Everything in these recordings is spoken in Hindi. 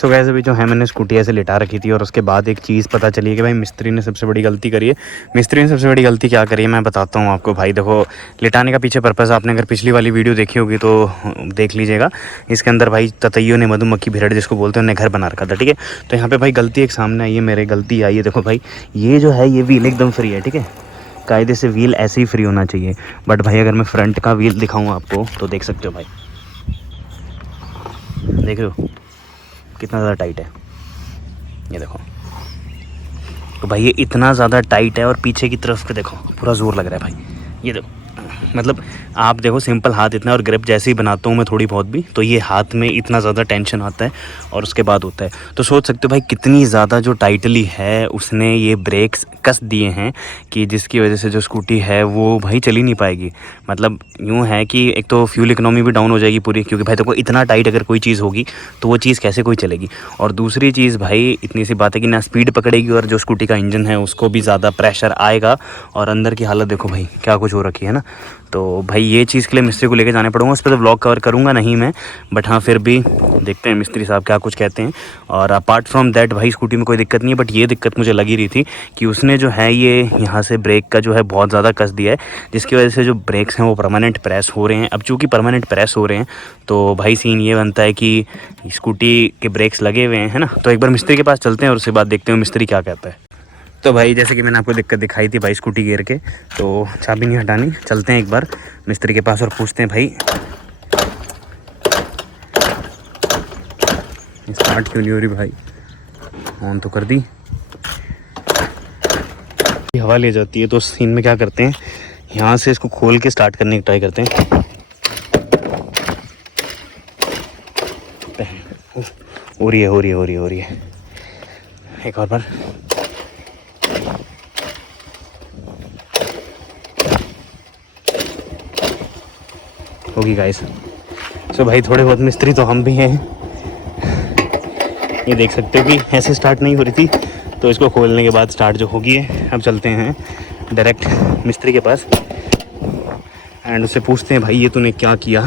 सो गाइस अभी जो है मैंने स्कूटी ऐसे लिटा रखी थी और उसके बाद एक चीज़ पता चली कि भाई मिस्त्री ने सबसे बड़ी गलती करी है। मिस्त्री ने सबसे बड़ी गलती क्या करी है मैं बताता हूँ आपको। भाई देखो, लिटाने का पीछे पर्पज़ आपने अगर पिछली वाली वीडियो देखी होगी तो देख लीजिएगा। इसके अंदर भाई ततैयों ने, मधुमक्खी भिरड़ जिसको बोलते हैं, उन्हें घर बना रखा था, ठीक है। तो यहाँ पर भाई गलती एक सामने आई है, मेरे गलती आई है। देखो भाई, ये जो है ये व्हील एकदम फ्री है, ठीक है। कायदे से व्हील ऐसे ही फ्री होना चाहिए। बट भाई अगर मैं फ्रंट का व्हील दिखाऊँ आपको तो देख सकते हो भाई, देख रहे हो कितना ज़्यादा टाइट है, ये देखो। तो भाई ये इतना ज़्यादा टाइट है और पीछे की तरफ के देखो पूरा जोर लग रहा है भाई, ये देखो। मतलब आप देखो, सिंपल हाथ इतना, और ग्रिप जैसे ही बनाता हूँ मैं थोड़ी बहुत भी, तो ये हाथ में इतना ज़्यादा टेंशन आता है और उसके बाद होता है। तो सोच सकते हो भाई कितनी ज़्यादा जो टाइटली है उसने ये ब्रेक्स कस दिए हैं कि जिसकी वजह से जो स्कूटी है वो भाई चली नहीं पाएगी। मतलब यूँ है कि एक तो फ्यूल इकोनॉमी भी डाउन हो जाएगी पूरी, क्योंकि भाई देखो इतना टाइट अगर कोई चीज़ होगी तो वो चीज़ कैसे कोई चलेगी। और दूसरी चीज़ भाई इतनी सी बात है कि ना स्पीड पकड़ेगी और जो स्कूटी का इंजन है उसको भी ज़्यादा प्रेशर आएगा। और अंदर की हालत देखो भाई क्या कुछ हो रखी है ना। तो भाई ये चीज़ के लिए मिस्त्री को लेके जाने पड़ूंगा। उस पर तो व्लॉग कवर करूँगा नहीं मैं, बट हाँ फिर भी देखते हैं मिस्त्री साहब क्या कुछ कहते हैं। और अपार्ट फ्रॉम दैट भाई स्कूटी में कोई दिक्कत नहीं है, बट ये दिक्कत मुझे लगी रही थी कि उसने जो है ये यहाँ से ब्रेक का जो है बहुत ज़्यादा कस दिया है, जिसकी वजह से जो ब्रेक्स हैं वो परमानेंट प्रेस हो रहे हैं। अब चूँकि परमानेंट प्रेस हो रहे हैं तो भाई सीन ये बनता है कि स्कूटी के ब्रेक्स लगे हुए हैं, है ना। तो एक बार मिस्त्री के पास चलते हैं और उसके बाद देखते हैं मिस्त्री क्या कहता है। तो भाई जैसे कि मैंने आपको दिक्कत दिखाई थी भाई स्कूटी गियर के, तो चाबी नहीं हटानी, चलते हैं एक बार मिस्त्री के पास और पूछते हैं भाई स्टार्ट क्यों नहीं हो रही भाई। ऑन तो कर दी, हवा ले जाती है। तो सीन में क्या करते हैं, यहाँ से इसको खोल के स्टार्ट करने की ट्राई करते हैं। हो रही है एक और बार। होगी गाइस। सो भाई थोड़े बहुत मिस्त्री तो हम भी हैं, ये देख सकते हो कि ऐसे स्टार्ट नहीं हो रही थी, तो इसको खोलने के बाद स्टार्ट जो होगी है। अब चलते हैं डायरेक्ट मिस्त्री के पास एंड उससे पूछते हैं भाई ये तूने क्या किया।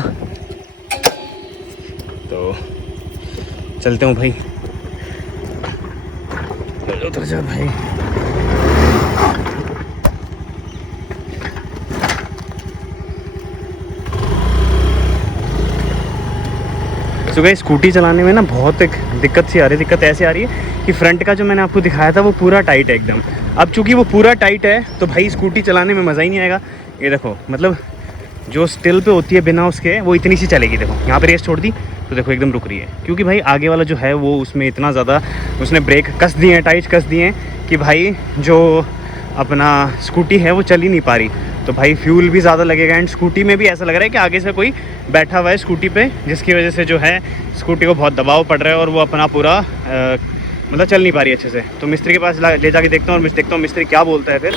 तो चलते हूँ भाई, उतर जा भाई। तो गाइस स्कूटी चलाने में ना बहुत एक दिक्कत सी आ रही है। दिक्कत ऐसे आ रही है कि फ्रंट का जो मैंने आपको दिखाया था वो पूरा टाइट है एकदम। अब चूंकि वो पूरा टाइट है तो भाई स्कूटी चलाने में मज़ा ही नहीं आएगा। ये देखो, मतलब जो स्टिल पे होती है बिना उसके वो इतनी सी चलेगी। देखो यहाँ पे रेस छोड़ दी तो देखो एकदम रुक रही है, क्योंकि भाई आगे वाला जो है वो उसमें इतना ज़्यादा उसने ब्रेक कस दिए हैं, टाइट कस दिए हैं कि भाई जो अपना स्कूटी है वो चल ही नहीं पा रही। तो भाई फ्यूल भी ज़्यादा लगेगा एंड स्कूटी में भी ऐसा लग रहा है कि आगे से कोई बैठा हुआ है स्कूटी पे, जिसकी वजह से जो है स्कूटी को बहुत दबाव पड़ रहा है और वो अपना पूरा मतलब चल नहीं पा रही अच्छे से। तो मिस्त्री के पास ले जाके देखता हूँ और देखता हूँ मिस्त्री क्या बोलता है फिर।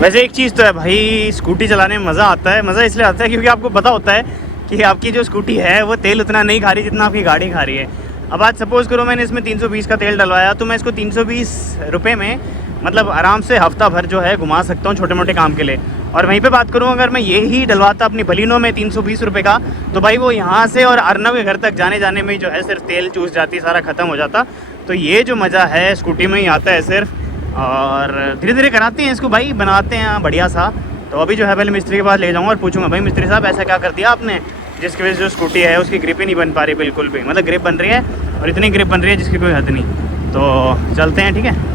वैसे एक चीज़ तो है भाई, स्कूटी चलाने में मज़ा आता है। मज़ा इसलिए आता है क्योंकि आपको पता होता है कि आपकी जो स्कूटी है वो तेल उतना नहीं खा रही जितना आपकी गाड़ी खा रही है। अब आज सपोज़ करो मैंने इसमें 320 का तेल डलवाया, तो मैं इसको 320 रुपये में मतलब आराम से हफ्ता भर जो है घुमा सकता हूँ छोटे मोटे काम के लिए। और वहीं पे बात करूँ अगर मैं ये ही डलवाता अपनी बलिनो में 320 रुपये का, तो भाई वो यहाँ से और अर्नब के घर तक जाने में जो है सिर्फ तेल चूस जाती, सारा ख़त्म हो जाता। तो ये जो मज़ा है स्कूटी में ही आता है सिर्फ। और धीरे धीरे कराते हैं इसको भाई, बनाते हैं बढ़िया सा। तो अभी जो है पहले मिस्त्री के पास ले जाऊँगा और पूछूंगा भाई मिस्त्री साहब ऐसा क्या कर दिया आपने जिसकी वजह से जो स्कूटी है उसकी ग्रिप ही नहीं बन पा रही बिल्कुल भी। मतलब ग्रिप बन रही है और इतनी ग्रिप बन रही है जिसकी कोई हद नहीं। तो चलते हैं, ठीक है।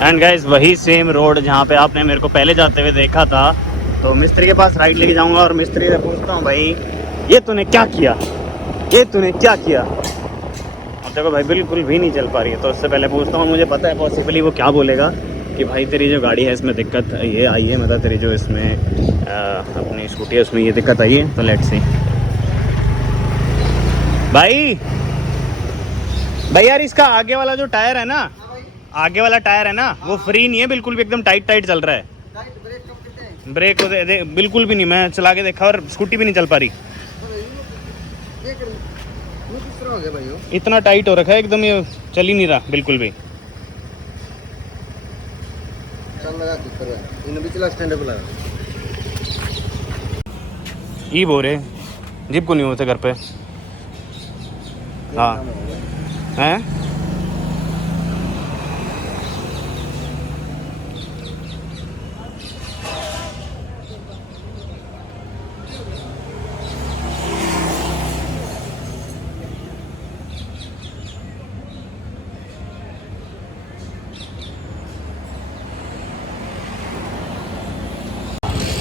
एंड गाइस वही सेम रोड जहाँ पे आपने मेरे को पहले जाते हुए देखा था, तो मिस्त्री के पास राइट लेके जाऊँगा और मिस्त्री से पूछता हूँ भाई ये तूने क्या किया, ये तूने क्या किया। अब देखो भाई बिल्कुल भी नहीं चल पा रही है, तो उससे पहले पूछता हूँ, मुझे पता है पॉसिबली वो क्या बोलेगा कि भाई तेरी जो गाड़ी है इसमें दिक्कत ये आई है, मतलब तेरी जो इसमें अपनी स्कूटी है उसमें ये दिक्कत आई है। तो लेट्स सी भाई यार इसका आगे वाला जो टायर है ना, आगे वाला टायर है ना वो फ्री नहीं है बिल्कुल भी, एकदम टाइट चल रहा है। ब्रेक बिल्कुल भी नहीं, मैं चला के देखा और स्कूटी भी नहीं चल पा रही। इतना टाइट हो रखा है एकदम, ये चल ही नहीं रहा बिल्कुल भी। ई बोरे जिप को नहीं होते घर पे। हाँ हैं।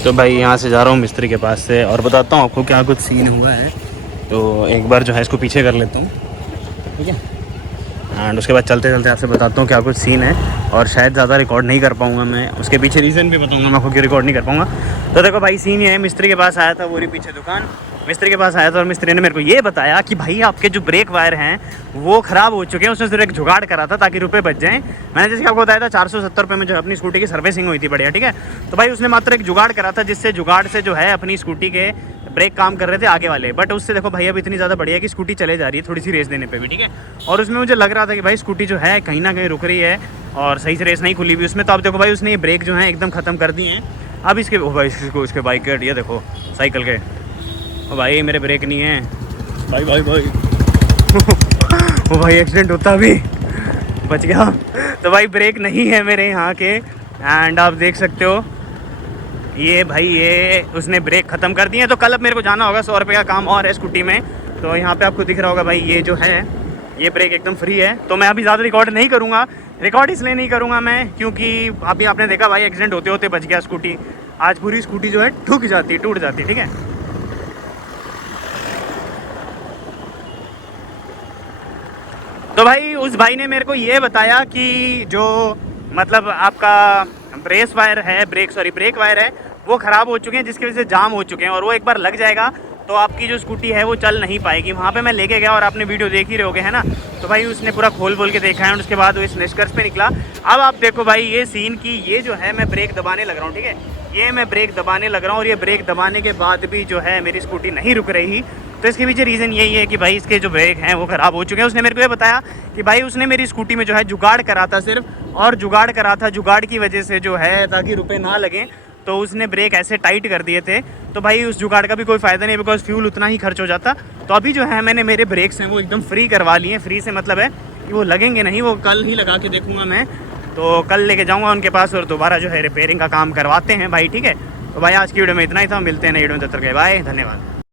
तो भाई यहाँ से जा रहा हूँ मिस्त्री के पास से और बताता हूँ आपको क्या कुछ सीन हुआ है। तो एक बार जो है इसको पीछे कर लेता हूँ, ठीक है, एंड उसके बाद चलते चलते आपसे बताता हूँ क्या कुछ सीन है। और शायद ज़्यादा रिकॉर्ड नहीं कर पाऊँगा मैं, उसके पीछे रीज़न भी बताऊँगा मैं आपको क्यों रिकॉर्ड नहीं कर पाऊँगा। तो देखो भाई सीन ये है, मिस्त्री के पास आया था, वो रही पीछे दुकान, मिस्त्री के पास आया था और मिस्त्री ने मेरे को ये बताया कि भाई आपके जो ब्रेक वायर हैं वो ख़राब हो चुके हैं, उसने सिर्फ एक जुगाड़ करा था ताकि रुपये बच जाएँ। मैंने जैसे आपको बताया था 470 रुपये में जो अपनी स्कूटी की सर्विसिंग हुई थी बढ़िया, ठीक है। तो भाई उसने मात्र एक जुगाड़ करा था, जिससे जुगाड़ से जो है अपनी स्कूटी के ब्रेक काम कर रहे थे आगे वाले, बट उससे देखो भाई अब इतनी ज़्यादा बढ़िया है कि स्कूटी चले जा रही है थोड़ी सी रेस देने पे भी, ठीक है। और उसमें मुझे लग रहा था कि भाई स्कूटी जो है कहीं ना कहीं रुक रही है और सही से रेस नहीं खुली हुई उसमें। तो अब देखो भाई उसने ये ब्रेक जो है एकदम ख़त्म कर दिए हैं। अब इसके भाई इसको उसके बाइक के ये देखो साइकिल के, ओ भाई मेरे ब्रेक नहीं है भाई भाई भाई ओ भाई एक्सीडेंट होता भी बच गया। तो भाई ब्रेक नहीं है मेरे यहाँ के, एंड आप देख सकते हो ये भाई ये उसने ब्रेक ख़त्म कर दिए हैं। तो कल अब मेरे को जाना होगा, 100 रुपये का काम और है स्कूटी में। तो यहाँ पे आपको दिख रहा होगा भाई ये जो है ये ब्रेक एकदम फ्री है। तो मैं अभी ज़्यादा रिकॉर्ड नहीं करूँगा, रिकॉर्ड इसलिए नहीं करूँगा मैं क्योंकि अभी आपने देखा भाई एक्सीडेंट होते होते बच गया स्कूटी। आज पूरी स्कूटी जो है ठुक जाती, टूट जाती, ठीक है। तो भाई उस भाई ने मेरे को ये बताया कि जो मतलब आपका ब्रेक वायर है, ब्रेक वायर है वो ख़राब हो चुके हैं, जिसकी वजह से जाम हो चुके हैं और वो एक बार लग जाएगा तो आपकी जो स्कूटी है वो चल नहीं पाएगी। वहाँ पे मैं लेके गया और आपने वीडियो देख ही रहे होगे, है ना। तो भाई उसने पूरा खोल बोल के देखा है और उसके बाद वो इस निष्कर्ष पे निकला। अब आप देखो भाई ये सीन की ये जो है मैं ब्रेक दबाने लग रहा हूँ, ठीक है, ये मैं ब्रेक दबाने लग रहा हूँ और ये ब्रेक दबाने के बाद भी जो है मेरी स्कूटी नहीं रुक रही। तो इसके पीछे रीज़न यही है कि भाई इसके जो ब्रेक हैं वो ख़राब हो चुके हैं। उसने मेरे को ये बताया कि भाई उसने मेरी स्कूटी में जो है जुगाड़ करा था सिर्फ, और जुगाड़ करा था, जुगाड़ की वजह से जो है ताकि रुपए ना लगें तो उसने ब्रेक ऐसे टाइट कर दिए थे। तो भाई उस जुगाड़ का भी कोई फ़ायदा नहीं, बिकॉज फ्यूल उतना ही खर्च हो जाता। तो अभी जो है मैंने मेरे ब्रेक्स हैं वो एकदम फ्री करवा लिए हैं। फ्री से मतलब है कि वो लगेंगे नहीं, वो कल ही लगा के देखूँगा मैं। तो कल लेके जाऊँगा उनके पास और दोबारा जो है रिपेयरिंग का काम करवाते हैं भाई, ठीक है। तो भाई आज की वीडियो में इतना ही था, मिलते हैं नई वीडियो में, तब तक के बाय, धन्यवाद।